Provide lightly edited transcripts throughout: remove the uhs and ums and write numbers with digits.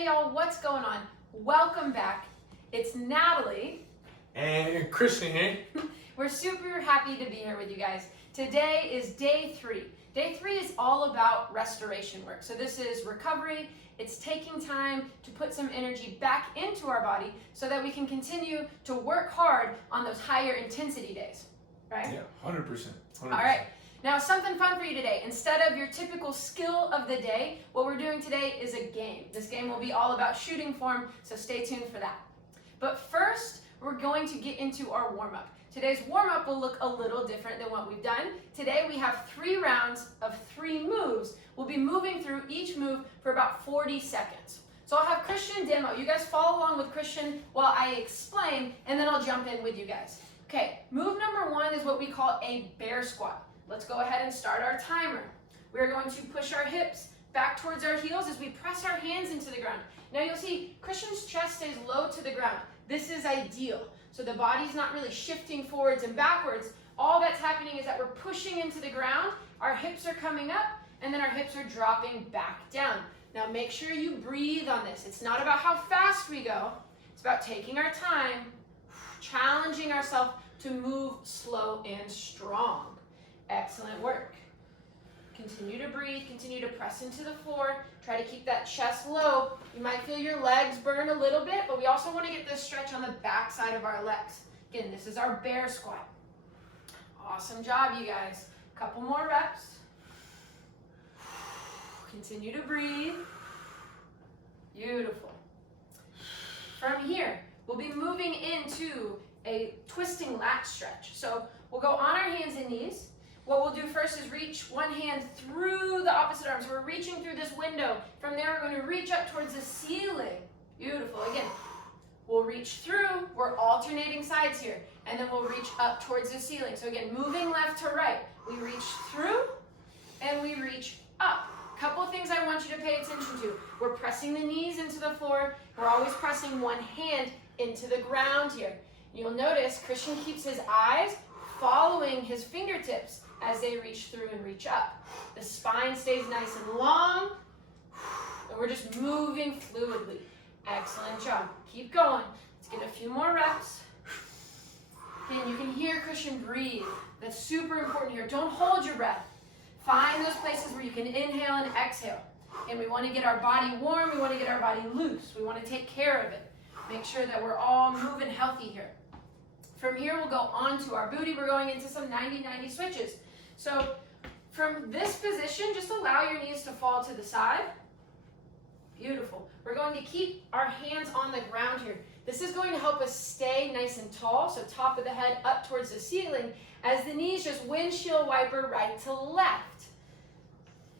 Hey y'all, what's going on? Welcome back. It's Natalie. And Christian here. We're super happy to be here with you guys. Today is day 3. Day 3 is all about restoration work. So this is recovery. It's taking time to put some energy back into our body so that we can continue to work hard on those higher intensity days, right? Yeah, 100%. All right. Now, something fun for you today. Instead of your typical skill of the day, what we're doing today is a game. This game will be all about shooting form, so stay tuned for that. But first, we're going to get into our warm-up. Today's warm-up will look a little different than what we've done. Today, we have 3 rounds of 3 moves. We'll be moving through each move for about 40 seconds. So I'll have Christian demo. You guys follow along with Christian while I explain, and then I'll jump in with you guys. Okay, move number 1 is what we call a bear squat. Let's go ahead and start our timer. We're going to push our hips back towards our heels as we press our hands into the ground. Now you'll see Christian's chest stays low to the ground. This is ideal. So the body's not really shifting forwards and backwards. All that's happening is that we're pushing into the ground, our hips are coming up, and then our hips are dropping back down. Now make sure you breathe on this. It's not about how fast we go. It's about taking our time, challenging ourselves to move slow and strong. Excellent work. Continue to breathe, continue to press into the floor. Try to keep that chest low. You might feel your legs burn a little bit, but we also want to get this stretch on the back side of our legs. Again, this is our bear squat. Awesome job, you guys. Couple more reps. Continue to breathe. Beautiful. From here, we'll be moving into a twisting lat stretch. So we'll go on our hands and knees. What we'll do first is reach one hand through the opposite arm. So we're reaching through this window. From there, we're going to reach up towards the ceiling. Beautiful. Again, we'll reach through. We're alternating sides here. And then we'll reach up towards the ceiling. So again, moving left to right. We reach through and we reach up. Couple things I want you to pay attention to. We're pressing the knees into the floor. We're always pressing one hand into the ground here. You'll notice Christian keeps his eyes following his fingertips as they reach through and reach up. The spine stays nice and long, and we're just moving fluidly. Excellent job. Keep going. Let's get a few more reps. And you can hear Christian breathe. That's super important here. Don't hold your breath. Find those places where you can inhale and exhale. And we want to get our body warm. We want to get our body loose. We want to take care of it. Make sure that we're all moving healthy here. From here, we'll go on to our booty. We're going into some 90-90 switches. So from this position, just allow your knees to fall to the side. Beautiful. We're going to keep our hands on the ground here. This is going to help us stay nice and tall, so top of the head up towards the ceiling, as the knees just windshield wiper right to left.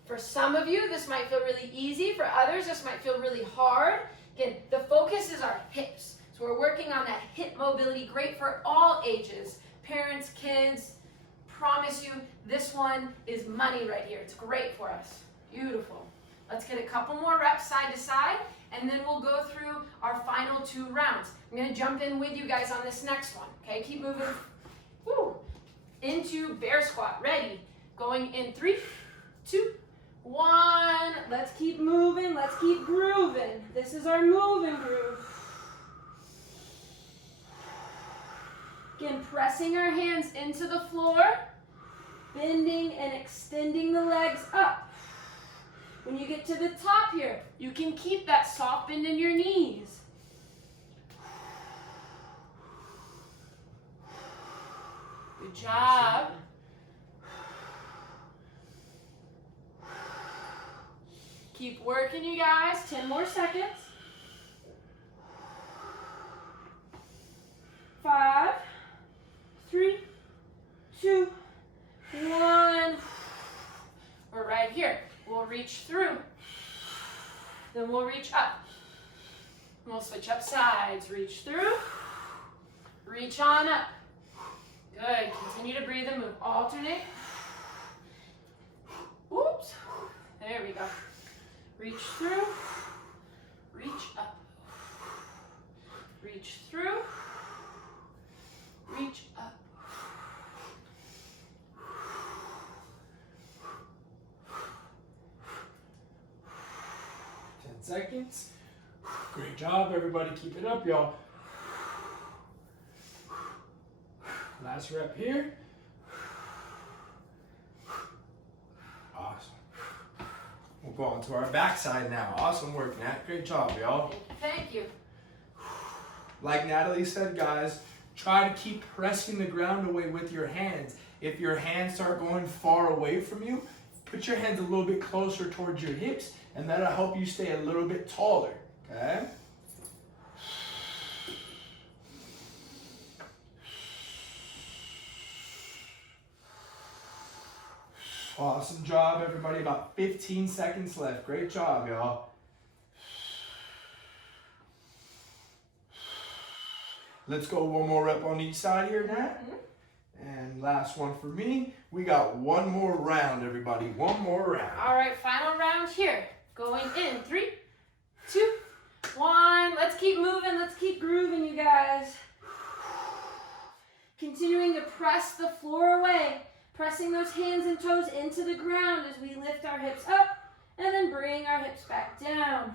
For some of you, this might feel really easy. For others, this might feel really hard. Again, the focus is our hips. So we're working on that hip mobility, great for all ages. Parents, kids, promise you, this one is money right here. It's great for us. Beautiful. Let's get a couple more reps side to side, and then we'll go through our final 2 rounds. I'm going to jump in with you guys on this next one. Okay, keep moving. Woo. Into bear squat. Ready? Going in 3, 2, 1. Let's keep moving. Let's keep grooving. This is our moving groove. Again, pressing our hands into the floor, bending and extending the legs up. When you get to the top here, you can keep that soft bend in your knees. Good job. Keep working, you guys. 10 more seconds. 5, 3, 2, 1. We're right here. We'll reach through. Then we'll reach up. We'll switch up sides. Reach through. Reach on up. Good. Continue to breathe and move. Alternate. Oops. There we go. Reach through. Reach up. Reach through. Reach up. 10 seconds. Great job, everybody. Keep it up, y'all. Last rep here. Awesome. We'll go on to our backside now. Awesome work, Nat. Great job, y'all. Thank you. Like Natalie said, guys, try to keep pressing the ground away with your hands. If your hands start going far away from you, put your hands a little bit closer towards your hips, and that'll help you stay a little bit taller, okay? Awesome job, everybody. About 15 seconds left. Great job, y'all. Let's go one more rep on each side here, Nat. And last one for me. We got one more round, everybody. One more round. All right, final round here. Going in 3, 2, 1. Let's keep moving. Let's keep grooving, you guys. Continuing to press the floor away. Pressing those hands and toes into the ground as we lift our hips up and then bring our hips back down.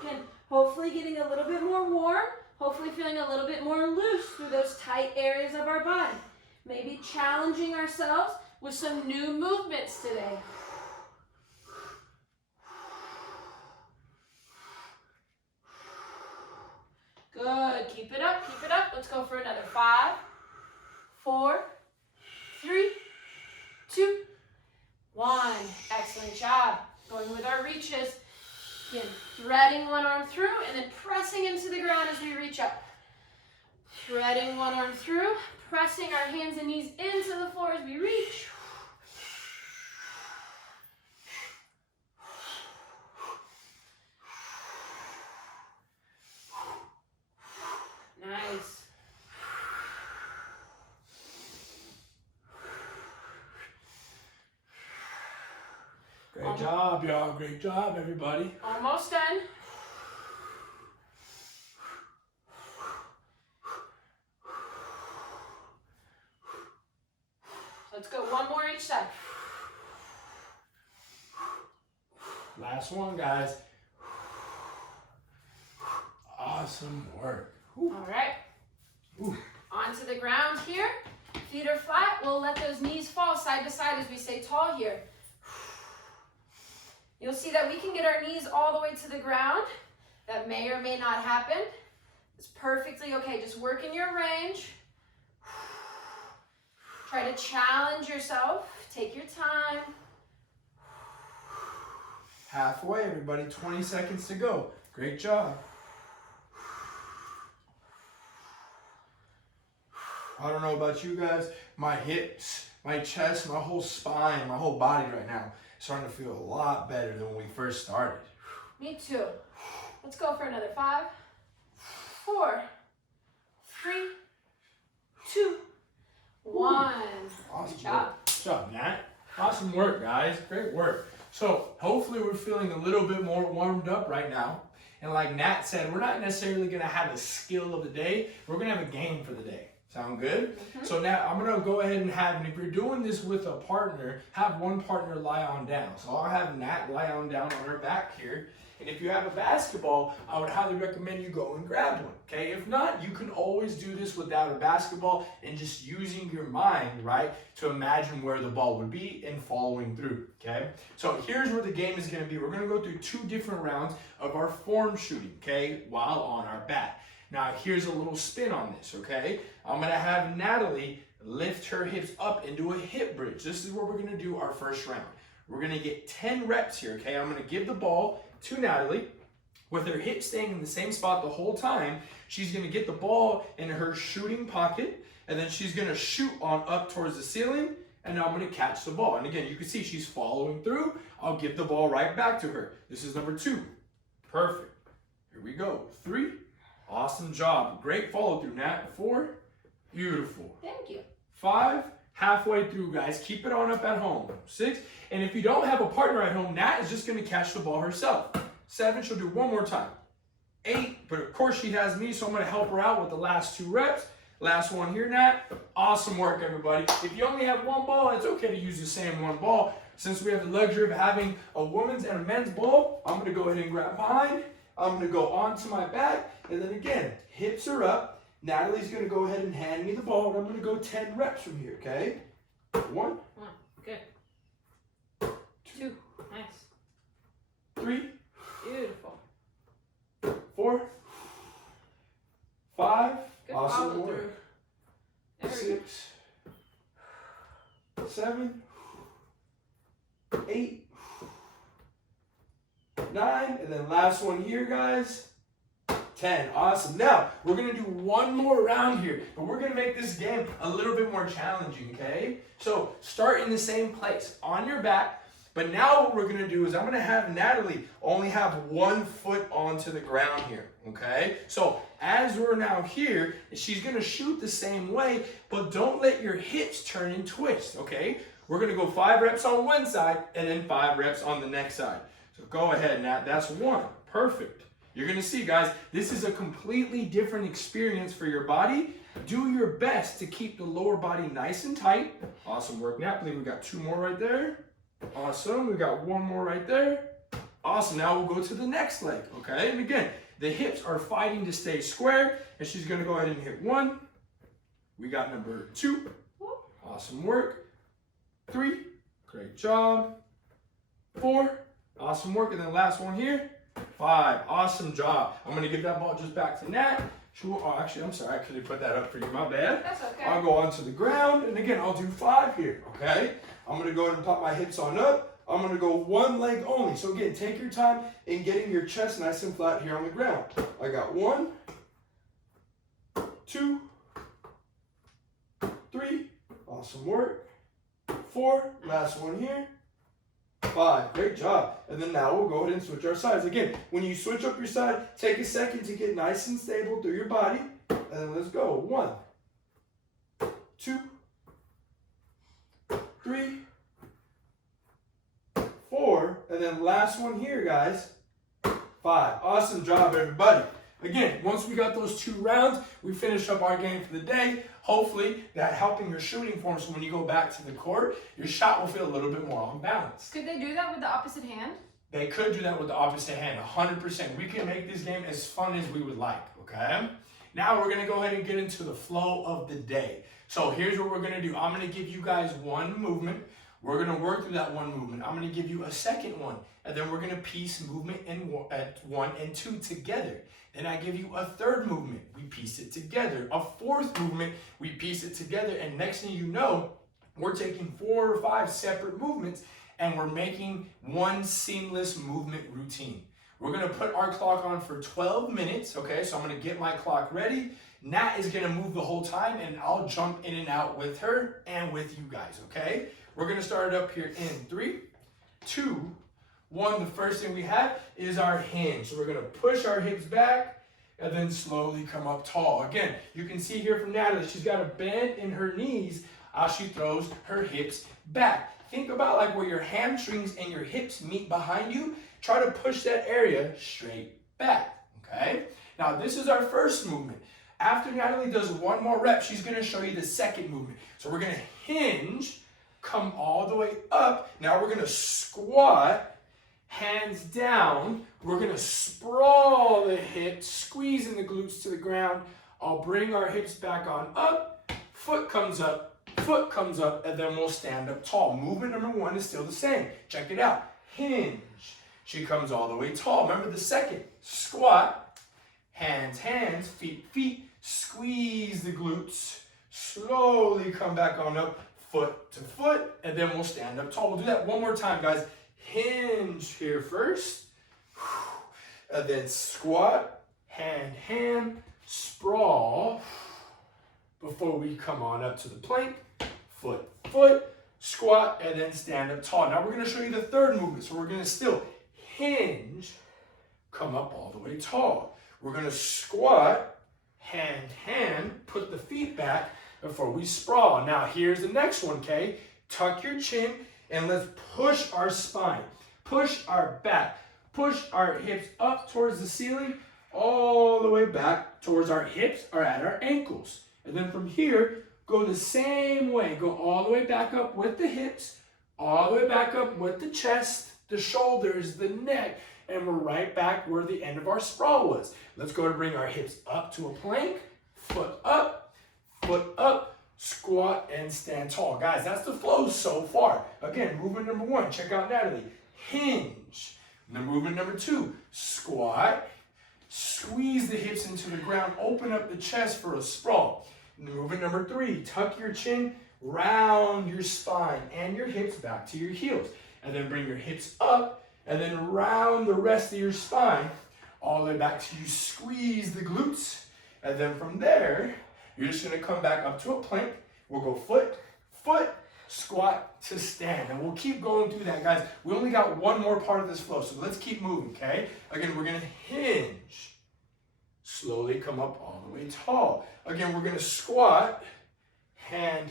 Again, hopefully getting a little bit more warm, hopefully feeling a little bit more loose through those tight areas of our body. Maybe challenging ourselves with some new movements today. Good. Keep it up. Keep it up. Let's go for another 5, 4, 3, 2, 1. Excellent job. Going with our reaches. Again, threading one arm through and then pressing into the ground as we reach up. Threading one arm through, pressing our hands and knees into the floor as we reach. Nice. Great job, y'all. Great job, everybody. Almost done. Let's go one more each side. Last one, guys. Awesome work. Whew. All right. Ooh. Onto the ground here. Feet are flat. We'll let those knees fall side to side as we stay tall here. You'll see that we can get our knees all the way to the ground. That may or may not happen. It's perfectly okay. Just work in your range. Try to challenge yourself. Take your time. Halfway, everybody. 20 seconds to go. Great job. I don't know about you guys. My hips, my chest, my whole spine, my whole body right now is starting to feel a lot better than when we first started. Me too. Let's go for another 5, 4, 3, 2, 1. Awesome Good job. work. Good job, Nat. Awesome work, guys. Great work. So hopefully we're feeling a little bit more warmed up right now. And like Nat said, we're not necessarily going to have a skill of the day. We're going to have a game for the day. Sound good? Mm-hmm. So now I'm going to go ahead and have, and if you're doing this with a partner, have one partner lie on down. So I'll have Nat lie on down on her back here. And if you have a basketball, I would highly recommend you go and grab one, okay? If not, you can always do this without a basketball and just using your mind, right, to imagine where the ball would be and following through, okay? So here's where the game is going to be. We're going to go through 2 different rounds of our form shooting, okay, while on our bat. Now, here's a little spin on this, okay? I'm going to have Natalie lift her hips up into a hip bridge. This is where we're going to do our first round. We're going to get 10 reps here, okay? I'm going to give the ball to Natalie with her hips staying in the same spot the whole time. She's going to get the ball in her shooting pocket, and then she's going to shoot on up towards the ceiling, and I'm going to catch the ball. And again, you can see she's following through. I'll give the ball right back to her. This is number 2. Perfect. Here we go. 3. Awesome job. Great follow through, Nat. 4. Beautiful. Thank you. 5. Halfway through, guys. Keep it on up at home. 6. And if you don't have a partner at home, Nat is just going to catch the ball herself. 7. She'll do one more time. 8. But of course she has me, so I'm going to help her out with the last 2 reps. Last one here, Nat. Awesome work, everybody. If you only have one ball, it's okay to use the same one ball. since we have the luxury of having a woman's and a men's ball, I'm gonna go ahead and grab mine. I'm gonna go onto my back, and then again, hips are up. Natalie's gonna go ahead and hand me the ball, and I'm gonna go 10 reps from here, okay? 1. Good. 2. Nice. 3. Beautiful. 4. 5. Good Awesome follow work. through. There we 6. 7. 8. 9. And then last one here, guys. 10. Awesome. Now, we're going to do one more round here, but we're going to make this game a little bit more challenging, okay? So, start in the same place, on your back, but now what we're going to do is I'm going to have Natalie only have 1 foot onto the ground here, okay? So, as we're now here, she's going to shoot the same way, but don't let your hips turn and twist, okay? We're going to go 5 reps on one side and then 5 reps on the next side. So, go ahead, Nat. That's 1. Perfect. You're going to see, guys, this is a completely different experience for your body. Do your best to keep the lower body nice and tight. Awesome work, Nat. I believe we got 2 more right there. Awesome. We got 1 more right there. Awesome. Now we'll go to the next leg, okay? And again, the hips are fighting to stay square, and she's going to go ahead and hit 1. We got number 2. Awesome work. 3. Great job. 4. Awesome work. And then last one here. 5. Awesome job. I'm going to give that ball just back to Nat. Oh, actually, I'm sorry. I could have put that up for you. My bad. That's okay. I'll go onto the ground. And again, I'll do 5 here. Okay? I'm going to go ahead and pop my hips on up. I'm going to go 1 leg only. So again, take your time in getting your chest nice and flat here on the ground. I got 1, 2, 3. Awesome work. 4. Last one here. 5. Great job. And then now we'll go ahead and switch our sides. Again, when you switch up your side, take a second to get nice and stable through your body. And then let's go. 1, 2, 3, 4. And then last one here, guys. 5. Awesome job, everybody. Again, once we got those 2 rounds, we finished up our game for the day. Hopefully, that helping your shooting form, so when you go back to the court, your shot will feel a little bit more on balance. Could they do that with the opposite hand? They could do that with the opposite hand, 100%. We can make this game as fun as we would like, okay? Now we're going to go ahead and get into the flow of the day. So here's what we're going to do. I'm going to give you guys 1 movement. We're going to work through that 1 movement. I'm going to give you a second one, and then we're going to piece movement at 1 and 2 together. Then I give you a 3rd movement. We piece it together. A 4th movement. We piece it together. And next thing you know, we're taking 4 or 5 separate movements and we're making 1 seamless movement routine. We're going to put our clock on for 12 minutes. Okay, so I'm going to get my clock ready. Nat is going to move the whole time and I'll jump in and out with her and with you guys. Okay, we're going to start it up here in 3, 2, 1, the first thing we have is our hinge. So we're going to push our hips back and then slowly come up tall. Again, you can see here from Natalie, she's got a bend in her knees as she throws her hips back. Think about like where your hamstrings and your hips meet behind you. Try to push that area straight back, okay? Now, this is our first movement. After Natalie does 1 more rep, she's going to show you the second movement. So we're going to hinge, come all the way up. Now we're going to squat. Hands down, we're going to sprawl the hips, squeezing the glutes to the ground. I'll bring our hips back on up, foot comes up, and then we'll stand up tall. Movement number 1 is still the same. Check it out. Hinge. She comes all the way tall. Remember the second. Squat. Hands, feet, squeeze the glutes. Slowly come back on up, foot to foot, and then we'll stand up tall. We'll do that 1 more time, guys. Hinge here first, and then squat, hand, sprawl, before we come on up to the plank, foot, squat, and then stand up tall. Now we're going to show you the 3rd movement, so we're going to still hinge, come up all the way tall. We're going to squat, hand, put the feet back before we sprawl. Now here's the next one, okay? Tuck your chin, and let's push our spine, push our back, push our hips up towards the ceiling, all the way back towards our hips or at our ankles. And then from here, go the same way. Go all the way back up with the hips, all the way back up with the chest, the shoulders, the neck, and we're right back where the end of our sprawl was. Let's go and bring our hips up to a plank, foot up, squat, and stand tall. Guys, that's the flow so far. Again, movement number 1, check out Natalie, hinge. And then movement number 2, squat, squeeze the hips into the ground, open up the chest for a sprawl. And then movement number 3, tuck your chin, round your spine and your hips back to your heels. And then bring your hips up and then round the rest of your spine all the way back to you squeeze the glutes. And then from there, you're just gonna come back up to a plank. We'll go foot, squat to stand. And we'll keep going through that, guys. We only got one more part of this flow, so let's keep moving, okay? Again, we're gonna hinge. Slowly come up all the way tall. Again, we're gonna squat, hand.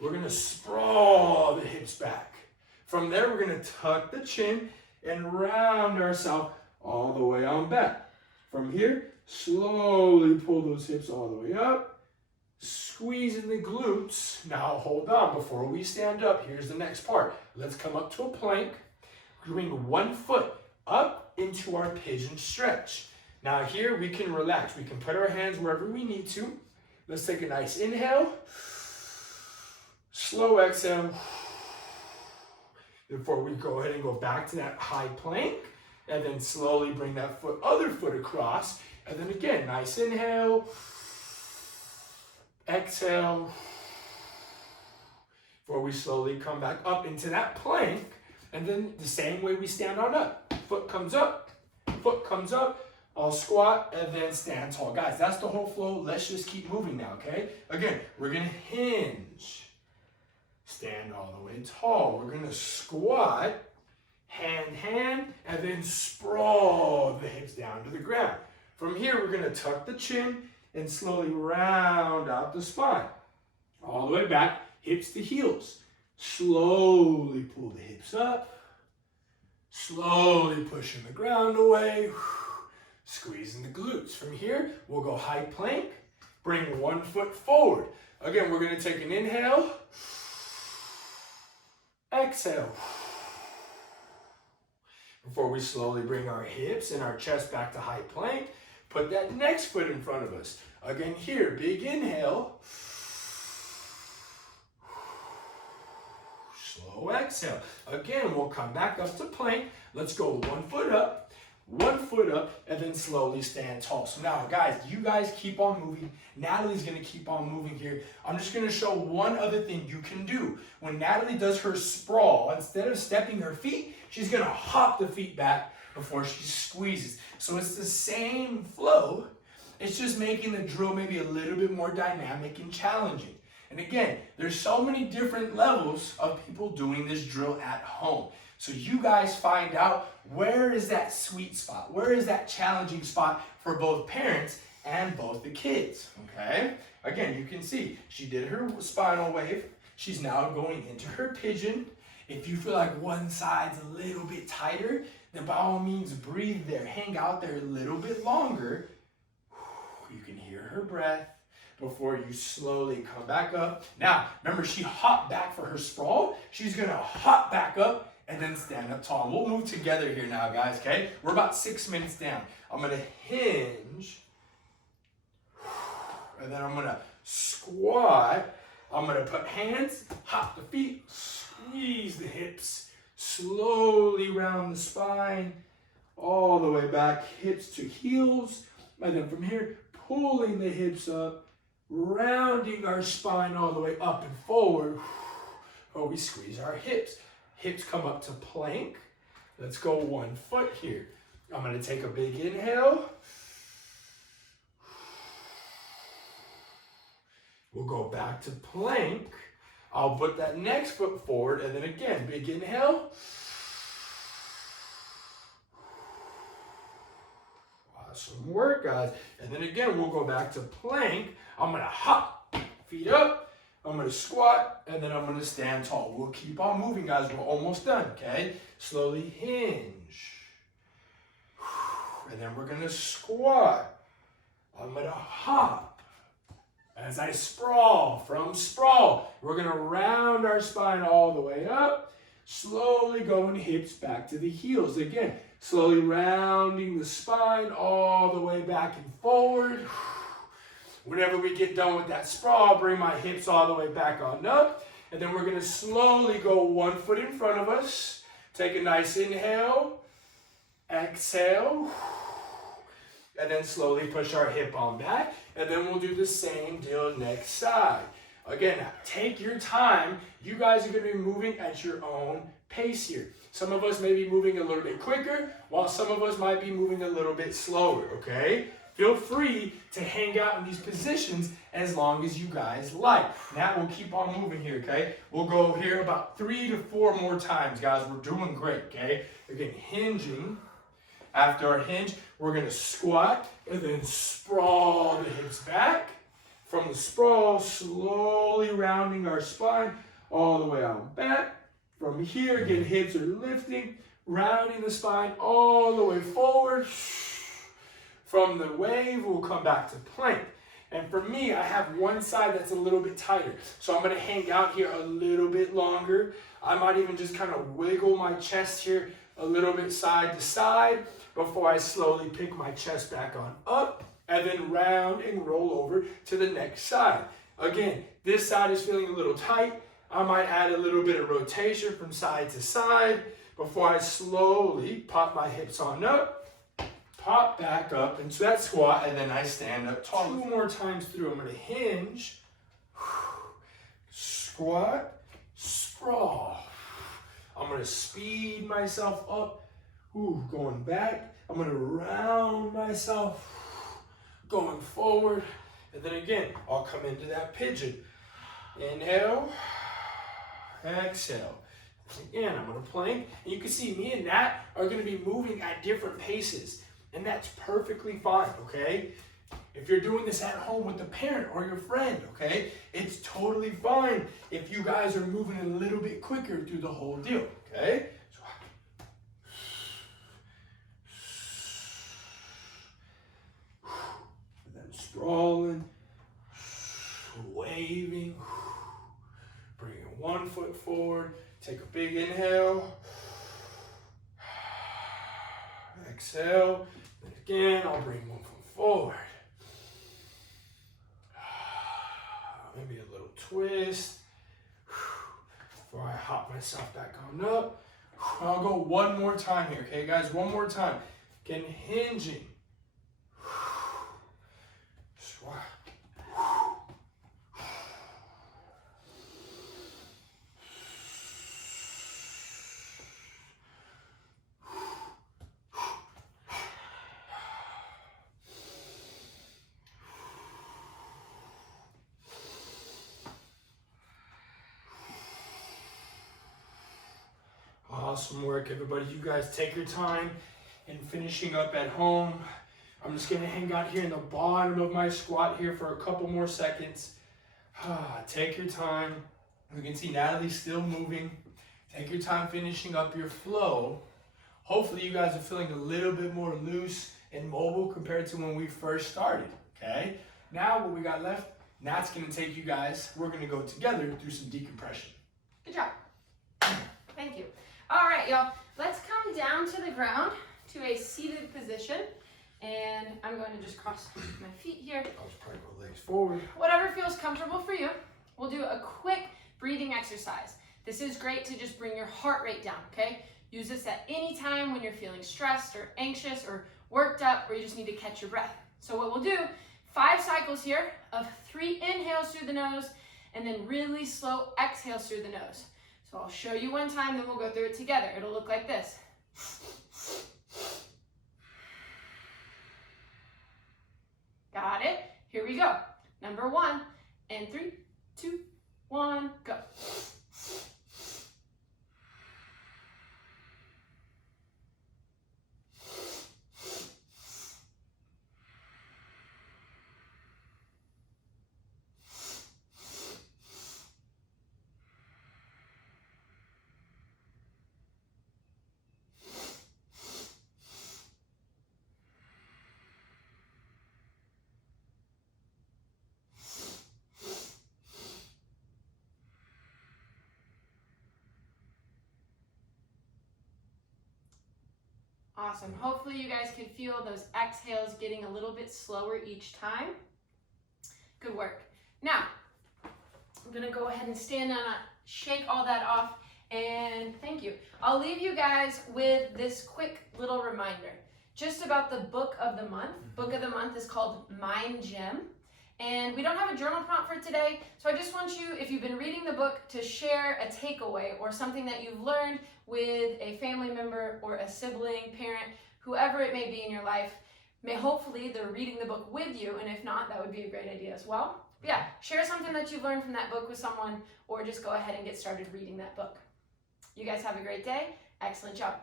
We're gonna sprawl the hips back. From there, we're gonna tuck the chin and round ourselves all the way on back. From here, slowly pull those hips all the way up, squeezing the glutes. Now hold on, before we stand up, here's the next part. Let's come up to a plank, bring one foot up into our pigeon stretch. Now here we can relax. We can put our hands wherever we need to. Let's take a nice inhale, slow exhale, before we go ahead and go back to that high plank, and then slowly bring that other foot across, and then again, nice inhale, exhale, before we slowly come back up into that plank, and then the same way we stand on up. Foot comes up, I'll squat, and then stand tall. Guys, that's the whole flow. Let's just keep moving now, okay? Again, we're gonna hinge, stand all the way tall. We're gonna squat, hand, and then sprawl the hips down to the ground. From here, we're gonna tuck the chin and slowly round out the spine. All the way back, hips to heels. Slowly pull the hips up, slowly pushing the ground away, squeezing the glutes. From here, we'll go high plank, bring one foot forward. Again, we're gonna take an inhale, exhale. Before we slowly bring our hips and our chest back to high plank, put that next foot in front of us. Again here, big inhale, slow exhale. Again, we'll come back up to plank. Let's go one foot up, and then slowly stand tall. So now, guys, you guys keep on moving. Natalie's gonna keep on moving here. I'm just gonna show one other thing you can do. When Natalie does her sprawl, instead of stepping her feet, she's gonna hop the feet back before she squeezes. So it's the same flow. It's just making the drill maybe a little bit more dynamic and challenging. And again, there's so many different levels of people doing this drill at home. So you guys find out, where is that sweet spot? Where is that challenging spot for both parents and both the kids, okay? Again, you can see she did her spinal wave. She's now going into her pigeon. If you feel like one side's a little bit tighter, then by all means breathe there. Hang out there a little bit longer. You can hear her breath before you slowly come back up. Now, remember, she hopped back for her sprawl. She's gonna hop back up and then stand up tall. We'll move together here now, guys, okay? We're about 6 minutes down. I'm gonna hinge, and then I'm gonna squat. I'm gonna put hands, hop the feet, squeeze the hips, slowly round the spine, all the way back, hips to heels, and then from here, pulling the hips up, rounding our spine all the way up and forward, or we squeeze our hips. Hips come up to plank. Let's go one foot here. I'm gonna take a big inhale. We'll go back to plank. I'll put that next foot forward, and then again, big inhale. Awesome work, guys. And then again, we'll go back to plank. I'm gonna hop, feet up. I'm gonna squat, and then I'm gonna stand tall. We'll keep on moving, guys. We're almost done, okay? Slowly hinge. And then we're gonna squat. I'm gonna hop. As I sprawl, from sprawl, we're gonna round our spine all the way up, slowly going hips back to the heels. Again, slowly rounding the spine all the way back and forward. Whenever we get done with that sprawl, bring my hips all the way back on up. And then we're gonna slowly go one foot in front of us. Take a nice inhale, exhale, and then slowly push our hip on back. And then we'll do the same deal next side. Again, take your time. You guys are gonna be moving at your own pace here. Some of us may be moving a little bit quicker, while some of us might be moving a little bit slower, okay? Feel free to hang out in these positions as long as you guys like. Now we'll keep on moving here, okay? We'll go here about 3 to 4 more times, guys. We're doing great, okay? Again, hinging. After our hinge, we're gonna squat and then sprawl the hips back. From the sprawl, slowly rounding our spine all the way out back. From here, again, hips are lifting, rounding the spine all the way forward. From the wave, we'll come back to plank. And for me, I have one side that's a little bit tighter. So I'm gonna hang out here a little bit longer. I might even just kind of wiggle my chest here a little bit side to side before I slowly pick my chest back on up and then round and roll over to the next side. Again, this side is feeling a little tight. I might add a little bit of rotation from side to side before I slowly pop my hips on up, pop back up into that squat, and then I stand up tall. 2 more times through. I'm gonna hinge, squat, sprawl. I'm gonna speed myself up, going back. I'm gonna round myself, going forward. And then again, I'll come into that pigeon. Inhale, exhale. Again, I'm gonna plank. And you can see me and Nat are gonna be moving at different paces. And that's perfectly fine, okay? If you're doing this at home with a parent or your friend, okay? It's totally fine if you guys are moving a little bit quicker through the whole deal, okay? And then sprawling, waving, bringing one foot forward, take a big inhale, exhale, and again, I'll bring one foot forward. Maybe a little twist before I hop myself back on up. I'll go one more time here, okay, guys? One more time. Again, hinging. Squat. Awesome work, everybody. You guys take your time in finishing up at home. I'm just gonna hang out here in the bottom of my squat here for a couple more seconds. Take your time. You can see Natalie's still moving. Take your time finishing up your flow. Hopefully you guys are feeling a little bit more loose and mobile compared to when we first started, okay? Now what we got left, Nat's gonna take you guys, we're gonna go together through some decompression. Good job. Thank you. All right, y'all. Let's come down to the ground to a seated position. And I'm going to just cross my feet here. I'll just probably go legs forward. Whatever feels comfortable for you. We'll do a quick breathing exercise. This is great to just bring your heart rate down, okay? Use this at any time when you're feeling stressed or anxious or worked up or you just need to catch your breath. So what we'll do, 5 cycles here of 3 inhales through the nose and then really slow exhales through the nose. So I'll show you one time, then we'll go through it together. It'll look like this. Got it? Here we go. Number 1, and 3, 2, 1, go. Awesome. Hopefully you guys could feel those exhales getting a little bit slower each time. Good work. Now, I'm gonna go ahead and stand on, shake all that off, and thank you. I'll leave you guys with this quick little reminder, just about the book of the month. Book of the month is called Mind Gym. And we don't have a journal prompt for today, so I just want you, if you've been reading the book, to share a takeaway or something that you've learned with a family member or a sibling, parent, whoever it may be in your life. Hopefully they're reading the book with you, and if not, that would be a great idea as well. But yeah, share something that you've learned from that book with someone, or just go ahead and get started reading that book. You guys have a great day. Excellent job.